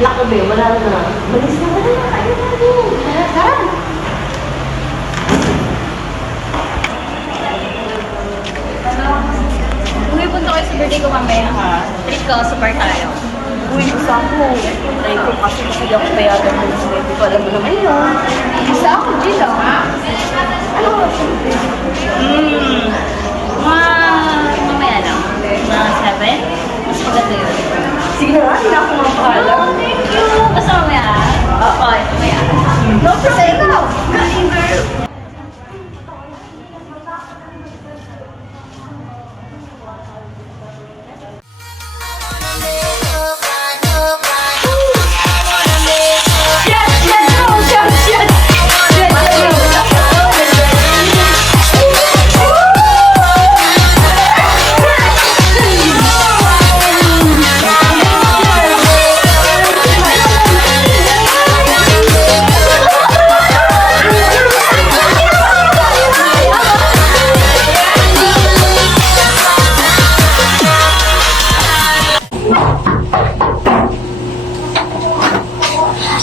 Naku, be, wala na. Malis na, wala na. Ayaw na rin. Tara. Kung may punta kayo sa birthday ko mamaya, treat ko, super tayo. Uy, isa ako. Try ko kasi ako payagan mo sa baby ko. Alam mo naman yun. Isa ako, Gila. Ano ko? Mamaya lang. Mga 7? Mas maganda yun. Sige na nga, hindi na ako mapakala. Oh, thank you. Basta mamaya. Oo, mamaya. No, kasi ikaw. Kain, girl.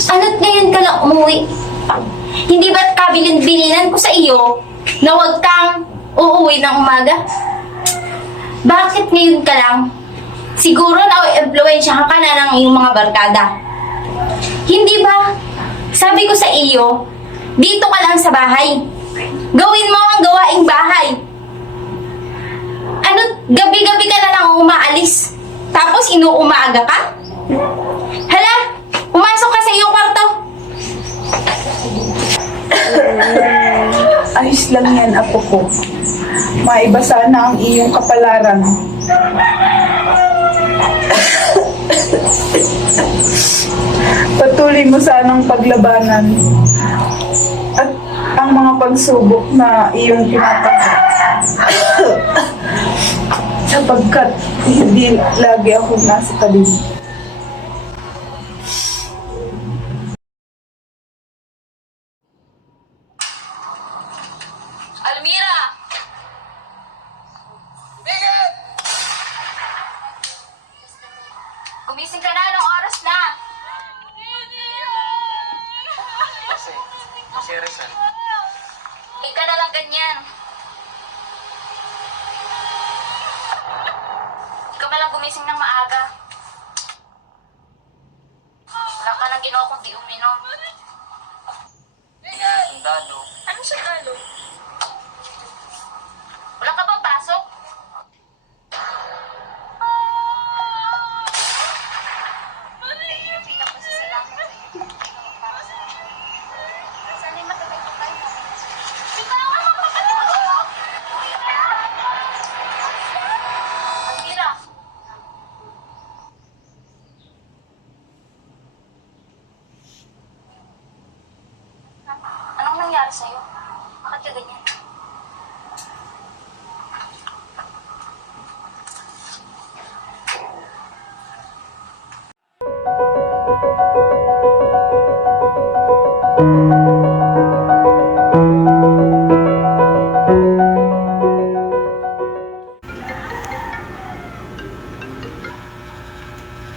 Ano't ngayon ka lang umuwi? Hindi ba't kabilin-bilinan ko sa iyo na huwag kang uuwi ng umaga? Bakit ngayon ka lang? Siguro na-influensya ka na ng iyong mga barkada. Hindi ba? Sabi ko sa iyo, dito ka lang sa bahay. Gawin mo ang gawaing bahay. Ano't gabi-gabi ka na lang umaalis? Tapos inuumaga ka? Hala! Pumasok ka sa iyong kwarto. Ayos lang yan, apo ko. Maiba sana ang iyong kapalaran. Patuloy mo sanang paglabanan at ang mga pagsubok na iyong tinatanggap. Sapagkat hindi lagi ako nasa tabi mo. Almira! Gumising ka na, anong oras na? Kasi Rizal. Ika na lang ganyan. Ikaw na lang gumising ng maaga. Wala ka nang ginawa kung di uminom. Ang dalo. Ano siya talo? Wala ka bang pasok? Almira! Anong nangyari sa'yo? Bakit ka ganyan?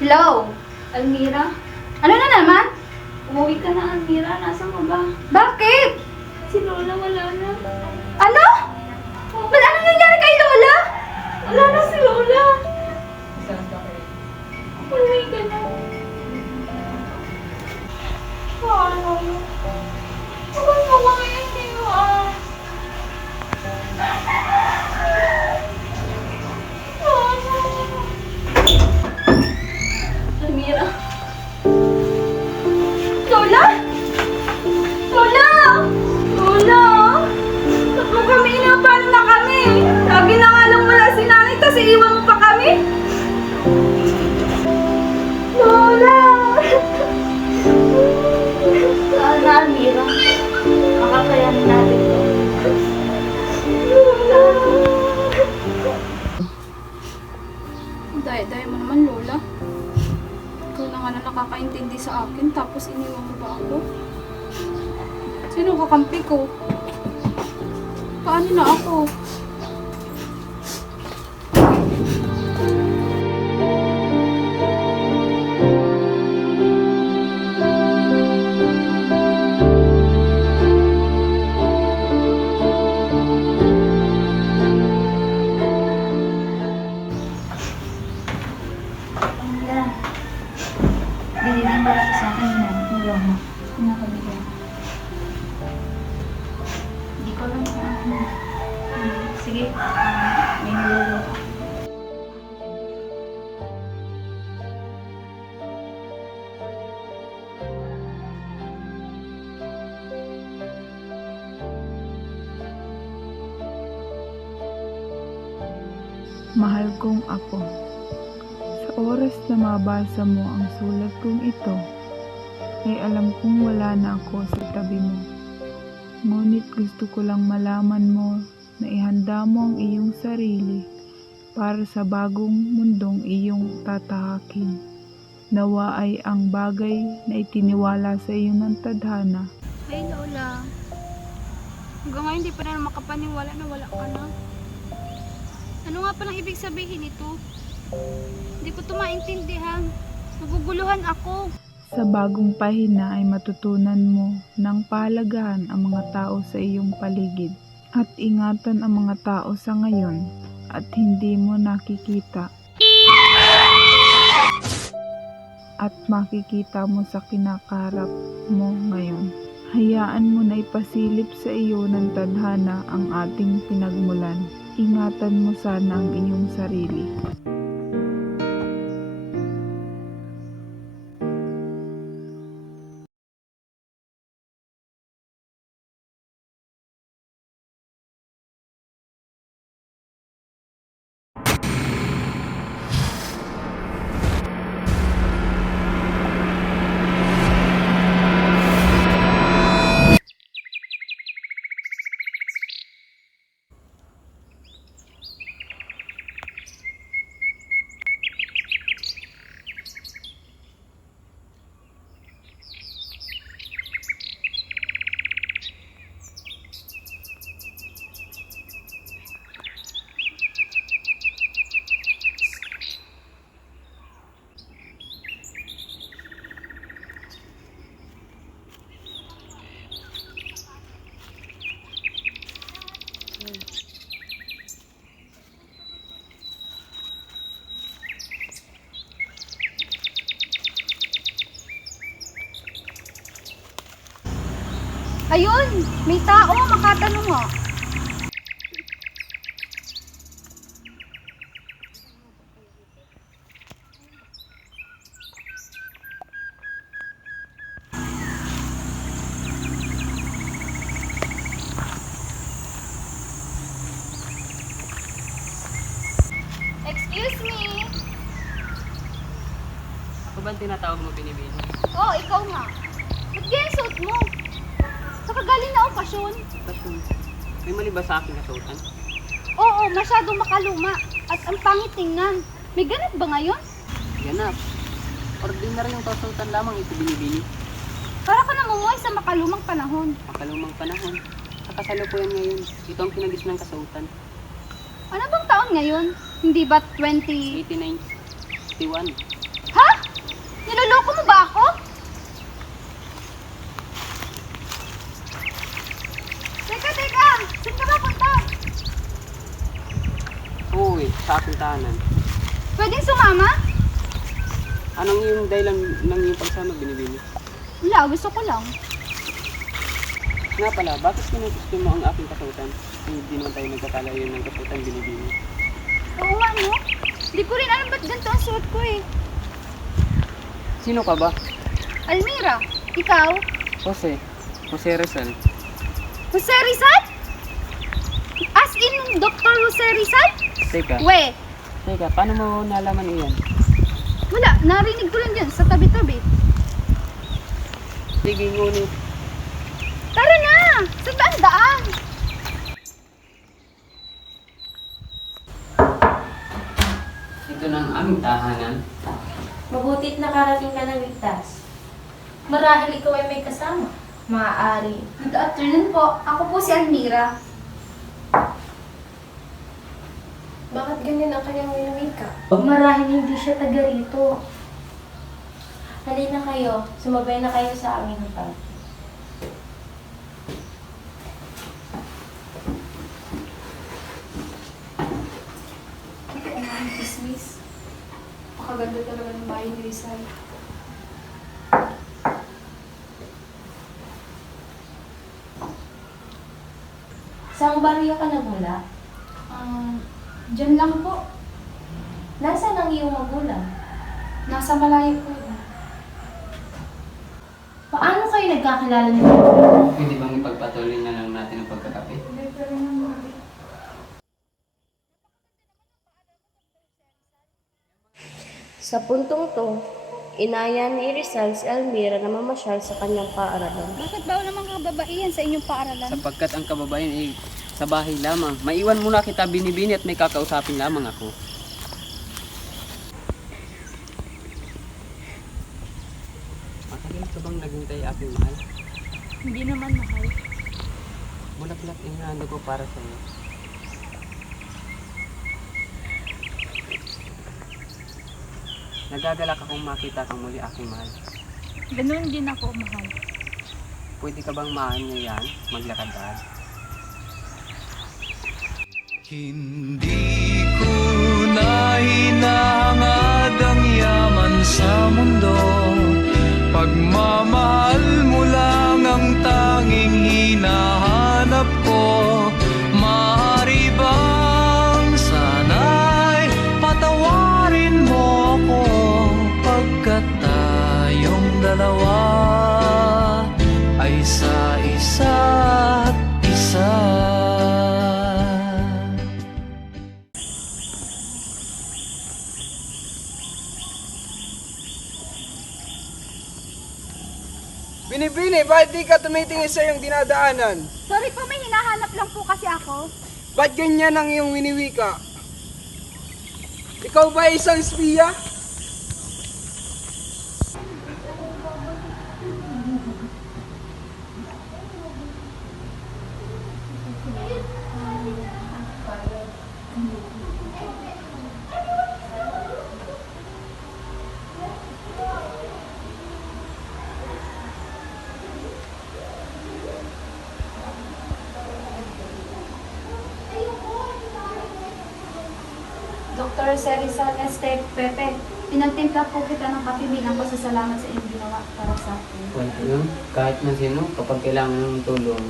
Hello? Almira? Ano na naman? Umuwi ka na, Almira. Nasaan ka ba? Bakit? Si Lola wala na. Ano? Ba't ano nangyari kay Lola? Wala na si Lola. Umuwi ka na. Ano? Huwag mo kami iniwan. Almira? Lola? Lola! Lola! Tatlo kami, inapaano na kami? Sabi na nga lang wala si nanay, tas iiwan mo pa kami? Lola! Saan na, Almira? Makakayanin natin to. Lola! Daya-daya mo naman, Lola. Ikaw na nga na nakakaintindi sa akin, tapos iniwan mo ba ako? Sino kakampi ko? Paano na ako? Mira. Binigyan para sa akin yan. Ulo mo. Pinakabigyan. Hindi ko lang kung ano. Sige. May nilolo ko. Mahal kong apo, sa oras na mabasa mo ang sulat kong ito, ay alam kong wala na ako sa tabi mo. Ngunit gusto ko lang malaman mo na ihanda mo ang iyong sarili para sa bagong mundong iyong tatahakin. Nawa ay ang bagay na itiniwala sa iyo ng tadhana. Hey, Lola. Hanggang ngayon, di pa na makapaniwala na wala ka na. Ano nga palang ibig sabihin nito? Hindi ko ito maintindihan. Naguguluhan ako. Sa bagong pahina ay matutunan mo ng pahalagahan ang mga tao sa iyong paligid at ingatan ang mga tao sa ngayon at hindi mo nakikita at makikita mo sa kinakaharap mo ngayon. Hayaan mo na ipasilip sa iyo ng tadhana ang ating pinagmulan. Ingatan mo sana ang iyong sarili. Ayun! May tao! Makatanong mo. Excuse me! Ako ba ang tinatawag mo, Binibini? Oh, ikaw nga. Ba't ganyan suot mo? Sa kagaling na okasyon? Pasyon. May mali ba sa aking kasuotan? Oo, masyadong makaluma. At ang pangit tingnan. May ganap ba ngayon? Ganap. Ordinary yung kasuotan lamang ito, Binibini. Para ka namumuhay sa makalumang panahon. Makalumang panahon. Sa kasalukuyan ngayon, ito ang kinagis ng kasuotan. Ano bang taon ngayon? Hindi ba 20... 89, 61. Ha? Niloloko mo ba ako? Teka! Saan ka ba punta? Uuwi sa aking tahanan. Pwedeng sumama? Anong yung dahilan ng iyong pagsama, Binibini? Wala, gusto ko lang. Nga pala, bakit kinugusto mo ang aking kasuotan? Hindi naman tayo nagkakalayo ng kasuotan, Binibini. Oo nga, no? Hindi ko rin alam ba't ganito ang suot ko eh. Sino ka ba? Almira, ikaw? Jose Rizal. Jose Rizal? As in, Dr. Jose Rizal? Teka, paano mo nalaman iyan? Wala, narinig ko lang dyan sa tabi-tabi. Sige, ngunit Tara na! Saan ba ang daan? ito na ang aming tahanan. Mabutit nakarating ka ng ligtas. Marahil ikaw ay may kasama. Maaari. Good afternoon po. Ako po si Almira. Bakit ganyan ang kanyang winawika? Marahil hindi siya taga rito. Halina kayo. Sumabay na kayo sa aming hotel. Napakaganda talaga ng bahay ni Rizal. Saan baryo ka nagmula? Diyan lang po. Nasaan ang iyong magulang? Nasa malayo po. Paano kayo nagkakilala ni Pwede bang ipagpatuloy na lang natin ang pagkakape? Sa puntong to, inaya ni Rizal si Elmira na mamasyal sa kanyang paaralan. Bakit bawal naman kababaihan sa inyong paaralan? Sapagkat ang kababayan ay sa bahay lamang. Maiwan muna kita binibini at may kakausapin lamang ako. Matagal ka bang naghintay aking mahal? Hindi naman mahal. Bulaklak ang handa ko para sa iyo. Nagagalak akong makita kang muli aking mahal. Ganun din ako, mahal. Pwede ka bang maanyayan maglakad-lakad? Hindi ko na hinahangad ang yaman sa mundo. Pagmamahal mo lang ang tanging hinahanap ko. Maaari bang sana'y patawarin mo ako pagkat tayong dalawa ay sa isa't isa. Binibini, bakit di ka tumitingin sa iyong dinadaanan? Sorry po, may hinahanap lang po kasi ako. Ba't ganyan ang iyong winiwika? Ikaw ba isang espiya? Dr. Serizal Este Pepe, pinagtimpla po kita ng kape bilang pasasalamat sa inyong ginawa para sa akin. Well, yun, kahit man sino, kapag kailangan ng tulong,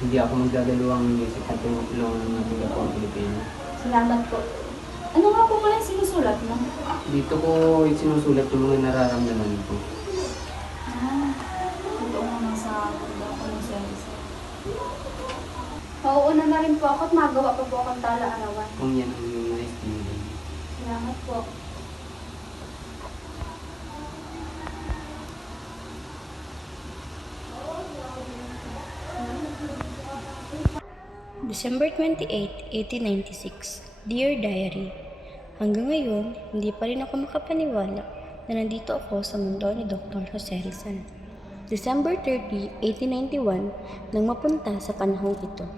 hindi ako magdadaluang isip na tulungan ng ating kapwa Pilipino. Salamat po. Ano nga po pala yung sinusulat mo? Dito ko sinusulat yung mga nararamdaman ko. Totoo naman sa mundo ako ng Serizal. Mauuna na rin po ako at magawa pa po akong tala-arawan. Kung yan ang iyong nais tingin. Salamat po. December 28, 1896. Dear Diary, hanggang ngayon, hindi pa rin ako makapaniwala na nandito ako sa mundo ni Dr. Jose Rizal. December 30, 1891, nang mapunta sa panahong ito.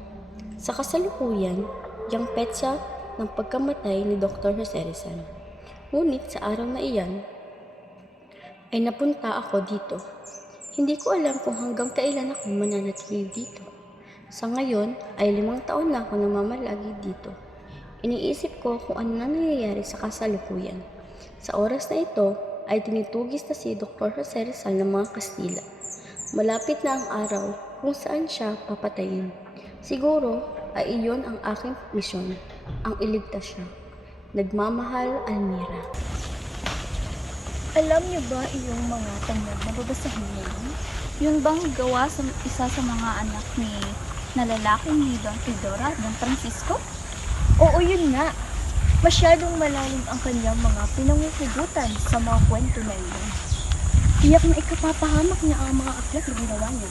Sa kasalukuyan, yung petsa ng pagkamatay ni Dr. Jose Rizal. Ngunit sa araw na iyan, ay napunta ako dito. Hindi ko alam kung hanggang kailan ako mananatili dito. Sa ngayon ay 5 taon na ako namamalagi dito. Iniisip ko kung ano na nangyayari sa kasalukuyan. Sa oras na ito ay tinitugis na si Dr. Jose Rizal ng mga Kastila. Malapit na ang araw kung saan siya papatayin. Siguro ay iyon ang aking misyon, ang iligtas siya. Nagmamahal, Elmira. Alam niyo ba iyong mga tanong na babasahin niyo? Yun bang gawa sa isa sa mga anak ni na lalaking ni Don Fedora, Don Francisco? Oo, yun nga. Masyadong malalim ang kanyang mga pinanguhugutan sa mga kwento na yun. Tiyak na ikapapahamak niya ang mga aklat na ginawa niya.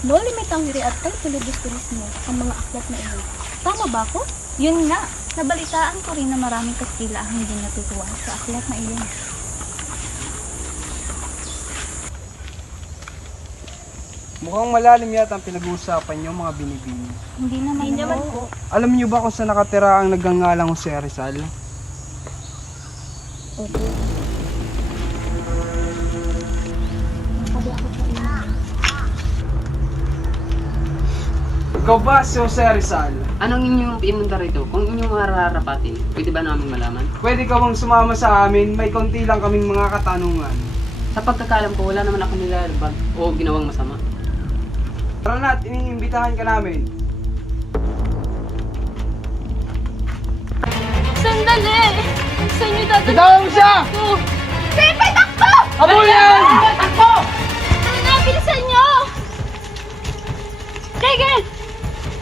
No limitangri at ay tuloy-turismo ang mga aklat na iyon. Tama ba ako? Yun nga, nabalitaan ko rin na maraming Kastila ang hindi natutuwa sa aklat na iyon. Mukhang malalim yata ang pinag-uusapan niyo mga binibini. Hindi naman po. Alam niyo ba kung saan nakatira ang nagngangalang Jose Rizal? Ikaw ba si Jose Rizal? Anong inyong pinunta rito? Kung inyong mararapatin, pwede ba namin malaman? Pwede ka bang sumama sa amin? May konti lang kaming mga katanungan. Sa pagkakalam ko, wala naman ako nilalabag o ginawang masama. Tara na at iniimbitahan ka namin. Sandali! Saan niyo dadalhin? Bitawan mo siya! Pepe, takbo! Abo yan! Ano na, bilisan niyo! Tigil!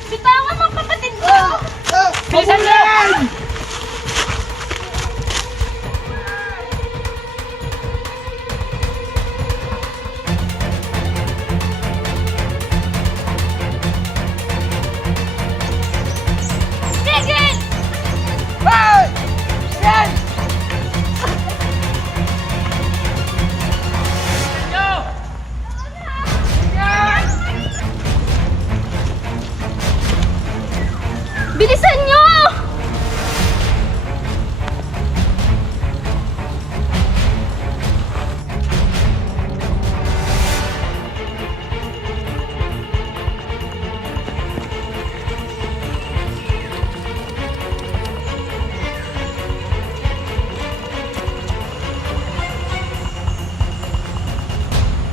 Bitawan mo ang kapatid ko! Bilisan mo yan! Tigil! Bilisan niyo!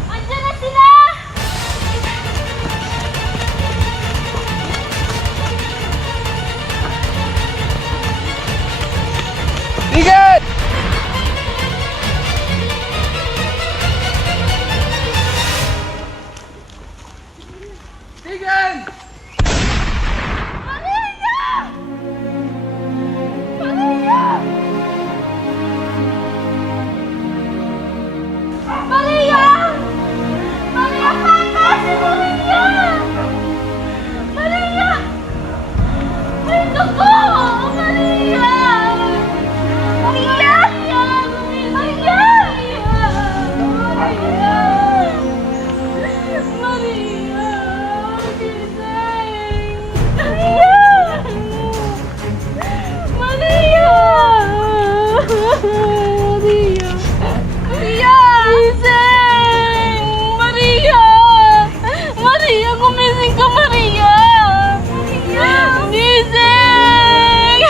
Andiyan na sila! Tigil! Tigil! Maria! Maria, Papa! Si Maria! Maria! Ay, naku! Maria! Maria! Maria! Maria! Maria! Gising! Maria! Maria! Maria! Maria! Gising! Maria! Maria, gumising ka, Maria! Maria! Gising!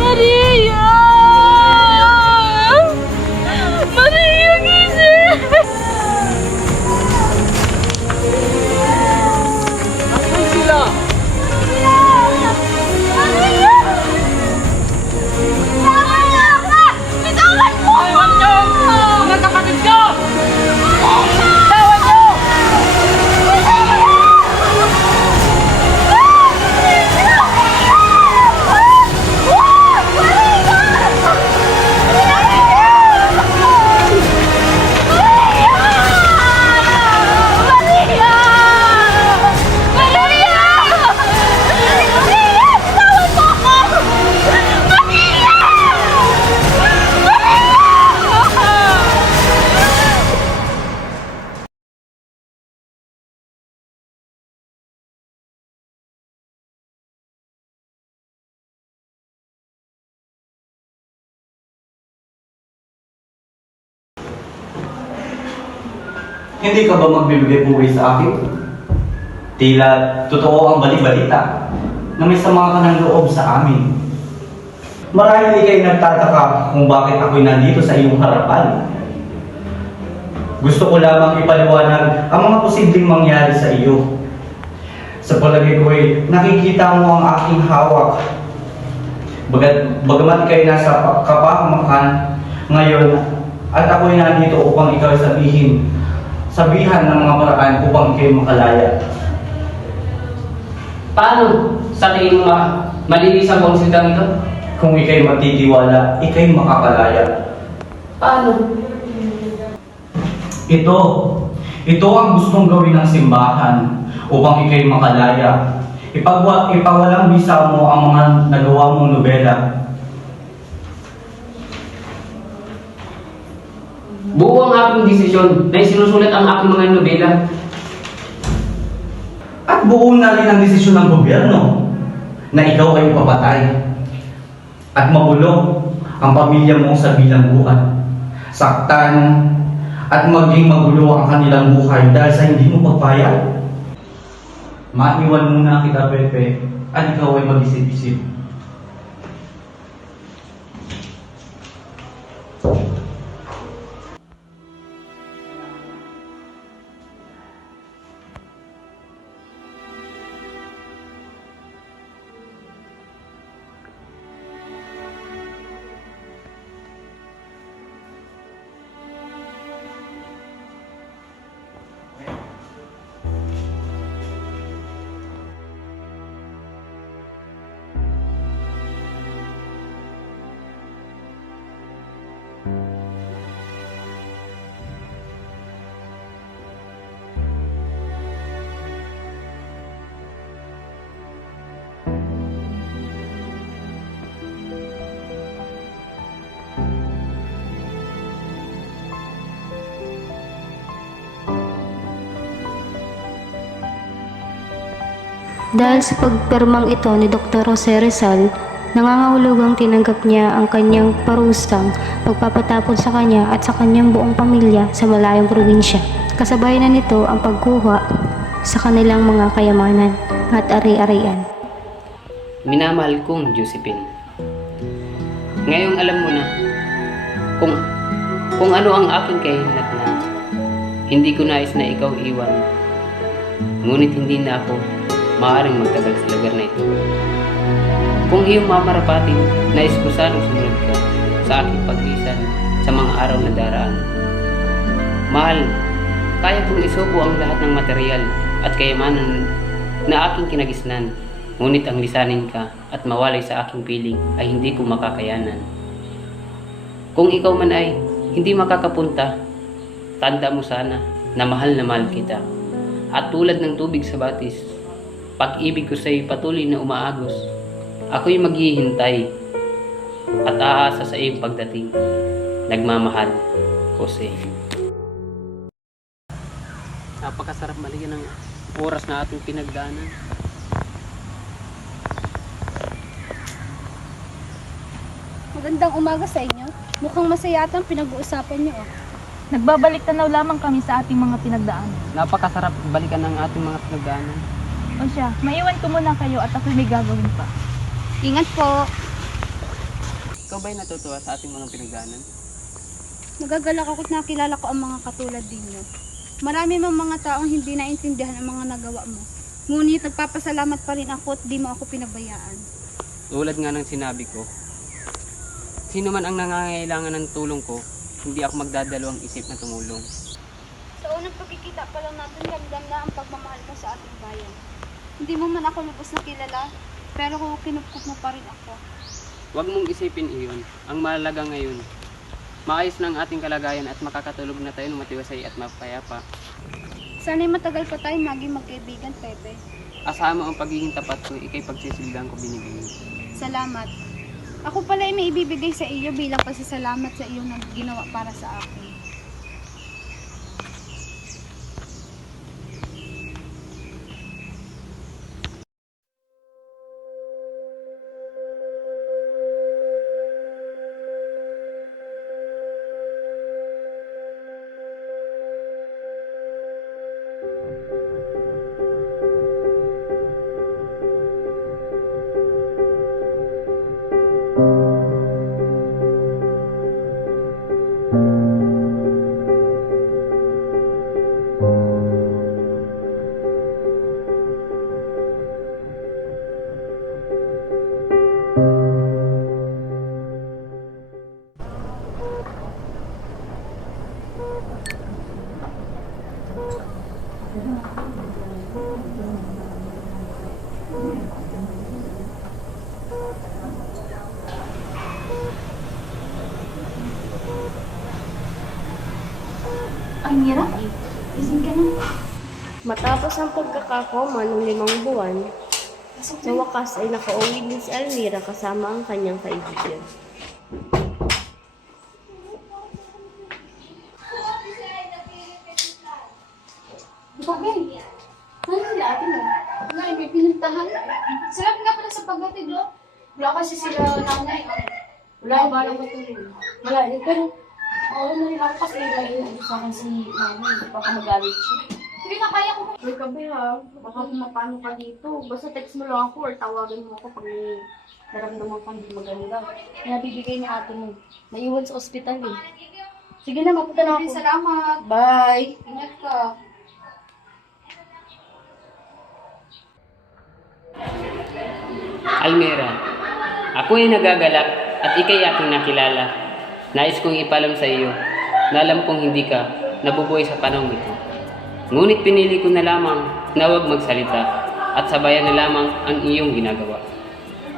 Maria! Maria, gising! Nasaan sila? Maria! Maria! Bitawan mo! Bitawan niyo! Mga kapatid ko! Bitawan niyo! Hindi ka ba magbibigay buhay sa akin? Tila totoo ang bali-balita na may sama ka ng loob sa amin. Marahil ikay nagtataka kung bakit ako'y nandito sa iyong harapan. Gusto ko lamang ipaliwanag ang mga posibleng mangyari sa iyo. Sa palagay ko'y nakikita mo ang aking hawak. Bagamat ikay nasa kapahamakan ngayon at ako'y nandito upang ikaw sabihan ng mga paraan upang ikay makalaya. Paano? Sa tingin mo malinis ang konsidang ito? Kung ikay matitiwala, ikay makakalaya. Paano? Ito ang gustong gawin ng simbahan upang ikay makalaya. Ipawalang bisa mo ang mga nagawa mong nobela. Buo ang aking desisyon na isinusulat ang aking mga nobela. At buo na rin ang desisyon ng gobyerno na ikaw ay papatay at mabulok ang pamilya mo sa bilangguan, saktan at maging magulo ang kanilang buhay dahil sa hindi mo pagpayag. Maiwan muna kita, Pepe, at ikaw ay mag-isip-isip. Dahil sa pagpirmang ito ni Dr. Jose Rizal, nangangahulugang tinanggap niya ang kanyang parusang pagpapatapon sa kanya at sa kanyang buong pamilya sa malayong probinsya. Kasabay na nito ang pagkuha sa kanilang mga kayamanan at ari-arian. Minamahal kong Josephine. Ngayong alam mo na kung ano ang aking kahinatnan. Hindi ko nais na ikaw iwan. Ngunit hindi na ako maaaring magtagal sa lugar na ito. Kung iyong mamarapatin, nais ko sanang sumunod ka sa aking paglisan sa mga araw na daraan. Mahal, kaya kong isuko ang lahat ng material at kayamanan na aking kinagisnan. Ngunit ang lisanin ka at mawalay sa aking piling ay hindi ko makakayanan. Kung ikaw man ay hindi makakapunta, tanda mo sana na mahal kita. At tulad ng tubig sa batis, pag-ibig ko sa'yo patuloy na umaagos. Ako'y maghihintay at aasa sa iyong pagdating. Nagmamahal, Jose. Napakasarap maligyan ng oras na ating pinagdaanan. Magandang umaga sa inyo. Mukhang masaya atang pinag-uusapan niyo. Nagbabalik tanaw lamang kami sa ating mga pinagdaanan. Napakasarap balikan ng ating mga pinagdaanan. O siya, maiwan ko muna kayo at ako'y may gagawin pa. Ingat po. Ikaw ba'y natutuwa sa ating mga pinagdaanan? Nagagalak ako't nakilala ko ang mga katulad ninyo. Marami mang mga taong hindi naintindihan ang mga nagawa mo. Ngunit nagpapasalamat pa rin ako at di mo ako pinabayaan. Tulad nga ng sinabi ko, sino man ang nangangailangan ng tulong ko, hindi ako magdadalawang isip na tumulong. Sa unang pagkikita pa lang natin, ramdam na ang pagmamahal ko sa ating bayan. Hindi mo man ako lubos na kilala, pero kung kinupkup mo pa rin ako. Huwag mong isipin iyon. Ang mahalaga ngayon, maayos na ang ating kalagayan at makakatulog na tayo ng matiwasay at mapayapa. Sana'y matagal pa tayo maging magkaibigan, Pepe. Asahan mo ang pagiging tapat ko, ikay pagsisilbihan ko binibigay. Salamat. Ako pala ay may ibibigay sa iyo bilang pasasalamat sa iyong ginawa para sa akin. Almira, gising ka na. Matapos ang pagkakakoma ng 5 buwan, sa wakas ay nakauwi din si Almira kasama ang kanyang kaibigan. Bagay. Ano sila ate mo? Wala, may pinuntahan. Sarap nga pala sa pagbatid, no? Wala kasi sila nanay. Wala, ba lang matulog? Wala, pero oo na rin ako kasi lagi na sa akin si mami. Baka magalit siya. Sige na, kaya ko. Uy, kabe ha. Baka kumapano ka dito. Basta text mo lang ako or tawagan mo ako pag may naramdaman kang di maganda. Kaya bibigay ni ate mo. Naiwan sa ospital eh. Sige na, mapunta na ako. Salamat. Bye! Ingat ka. Almira, ako ay nagagalak at ikay aking nakilala. Nais kong ipalam sa iyo na alam kong hindi ka nabubuhay sa panahon ito. Ngunit pinili ko na lamang na huwag magsalita at sabayan na lamang ang iyong ginagawa.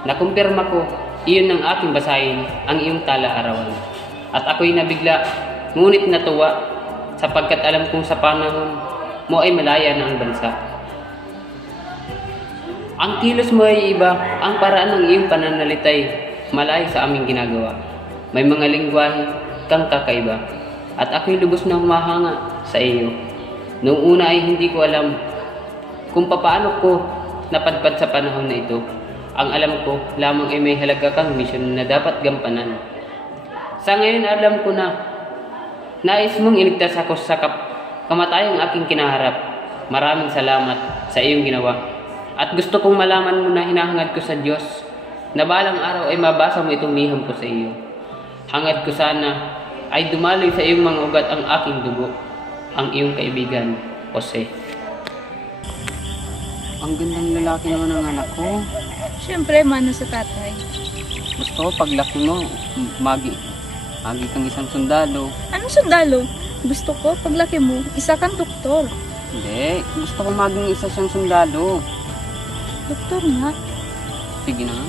Nakumpirma ko, iyon ang aking basahin ang iyong tala-arawan. At ako'y nabigla, ngunit natuwa sapagkat alam kong sa panahon mo ay malaya na ang bansa. Ang kilos mo ay iba, ang paraan ng iyong pananalitay malayo sa aming ginagawa. May mga lingwahe kang kakaiba at ako'y lubos na humahanga sa iyo. Noong una ay hindi ko alam kung papaano ko napadpad sa panahon na ito. Ang alam ko lamang ay may halaga kang misyon na dapat gampanan. Sa ngayon alam ko na nais mong iligtas ako sa kamatayang aking kinaharap. Maraming salamat sa iyong ginawa. At gusto kong malaman mo na hinahangad ko sa Diyos na balang araw ay mabasa mo itong liham ko sa iyo. Hangad ko sana ay dumaloy sa iyong mga ugat ang aking dugo, ang iyong kaibigan, Jose. Ang gandang lalaki naman ng anak ko. Siyempre, mana sa tatay. Gusto ko paglaki mo, magi kang isang sundalo. Anong sundalo? Gusto ko, paglaki mo, isa kang doktor. Hindi, gusto ko maging isa siyang sundalo. Doktor nga. Sige na nga.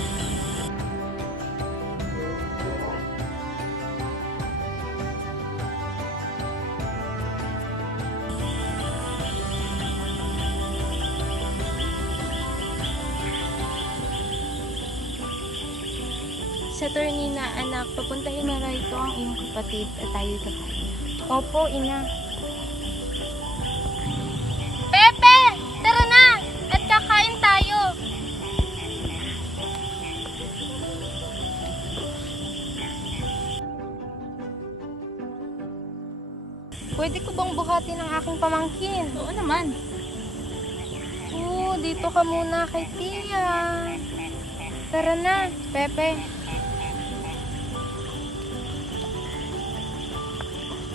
Sa attorney na anak, papuntahin na rito ang iyong kapatid at tayo'y kakain. Opo, ina. Pepe! Tara na! At kakain tayo! Pwede ko bang buhatin ang aking pamangkin? Oo naman. Oo, dito ka muna kay Tia. Tara na, Pepe.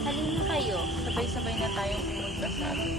Halina kayo. Sabay-sabay na tayong pumunta sa ating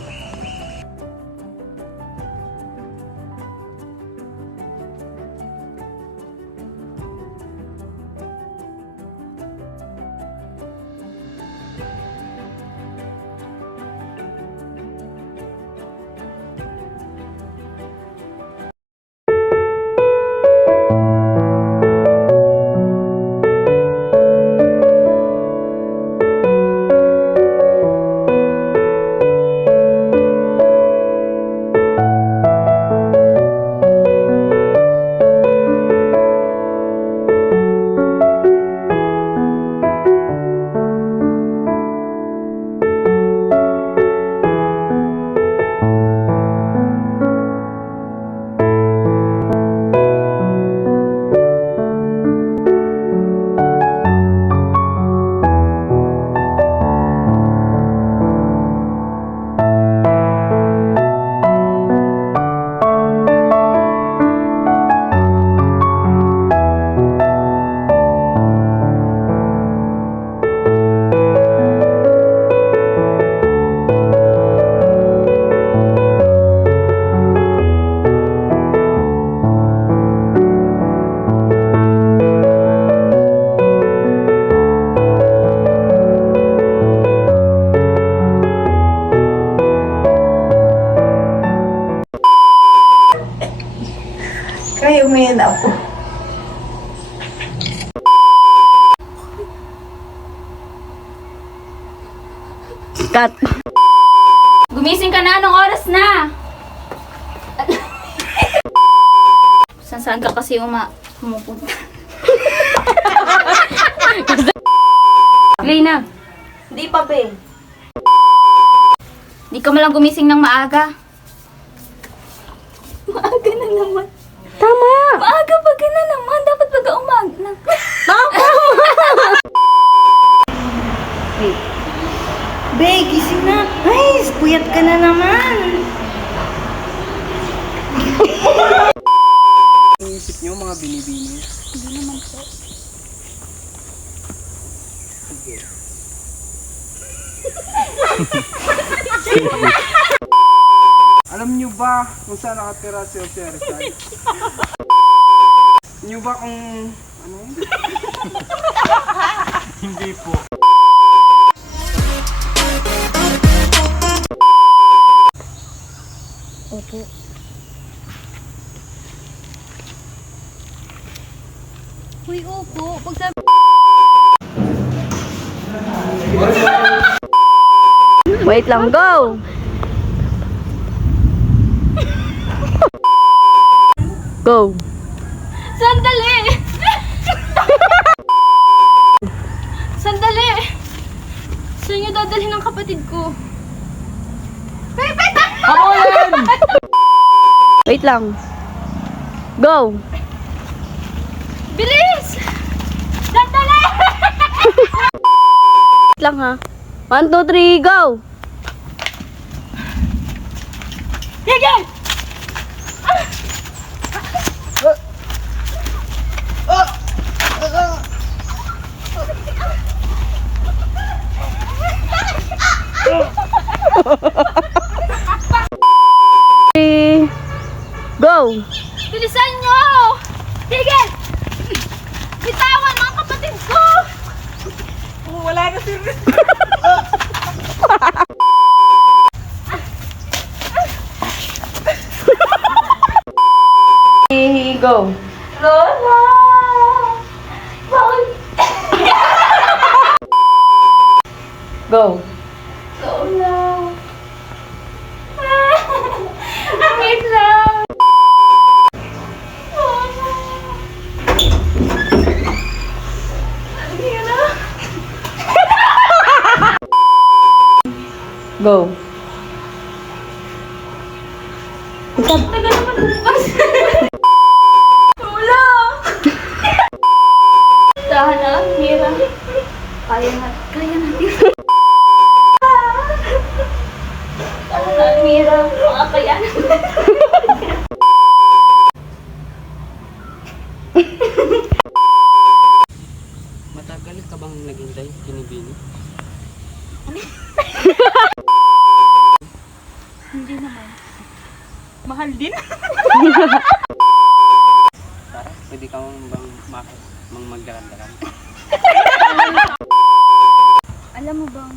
Kaya mo yan ako. Cut! Gumising ka na, anong oras na? Saan ka kasi pumupunta? Lena, Di pa, be. di ka malang gumising ng maaga. Maaga na naman. Tama! Maaga pa ka na naman. Dapat pag-umaga na. Be, gising na. Nice! Puyat ka na naman. Iniisip niyo mga binibini. Hindi naman po. Alam niyo ba kung saan nakatira si Jose Rizal? Niyo ba kung ano yun? Hindi po. Opo. Uy, opo. Pag sabi... Wait lang, go! Go! Sandali! Sandali! Saan niyo dadalhin ang kapatid ko? Wait lang. Go! Bilis! Sandali! Wait lang ha. 1, 2, 3, go! Sige! Go! Bilisan niyo! Sige! Bitawan mga kapatid ko! Wala na si Go! Lola! Bakit? Go! Lola! Wait lang! Lola! Almira! Go! Tagal naman bukas! Lola! Tahan na, Almira. Kaya natin. Tahan na, Almira. Makakayanan. Matagal ka bang naghintay, Binibini? Hindi naman. Mahal din. Tara, pwede ka bang maglakad-lakad? Alam mo bang...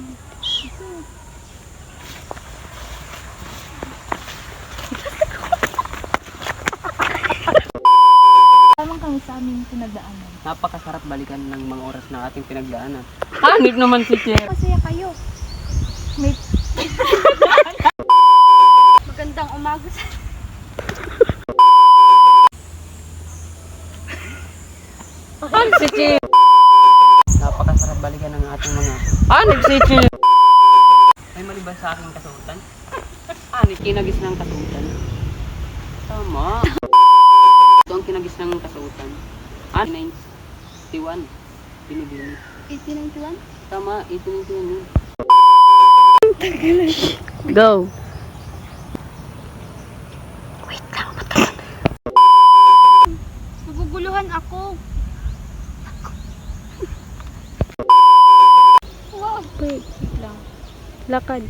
Tamang kami sa aming pinagdaanan. Napakasarap balikan ng mga oras na ating pinagdaanan. Hanip naman si Cher. Masaya kayo. May... Magandang umaga sa... Si Chi! Napakasarap balikan ng ating mga... Si Chi! May mali ba sa aking kasuotan? Hanip, kinagis ng kasuotan. Tama. Ito ang kinagis ng kasuotan. 91. Binibini. 1891? Tama, 1891 yun. Go! Naguguluhan ako. Wait lang. Lakad.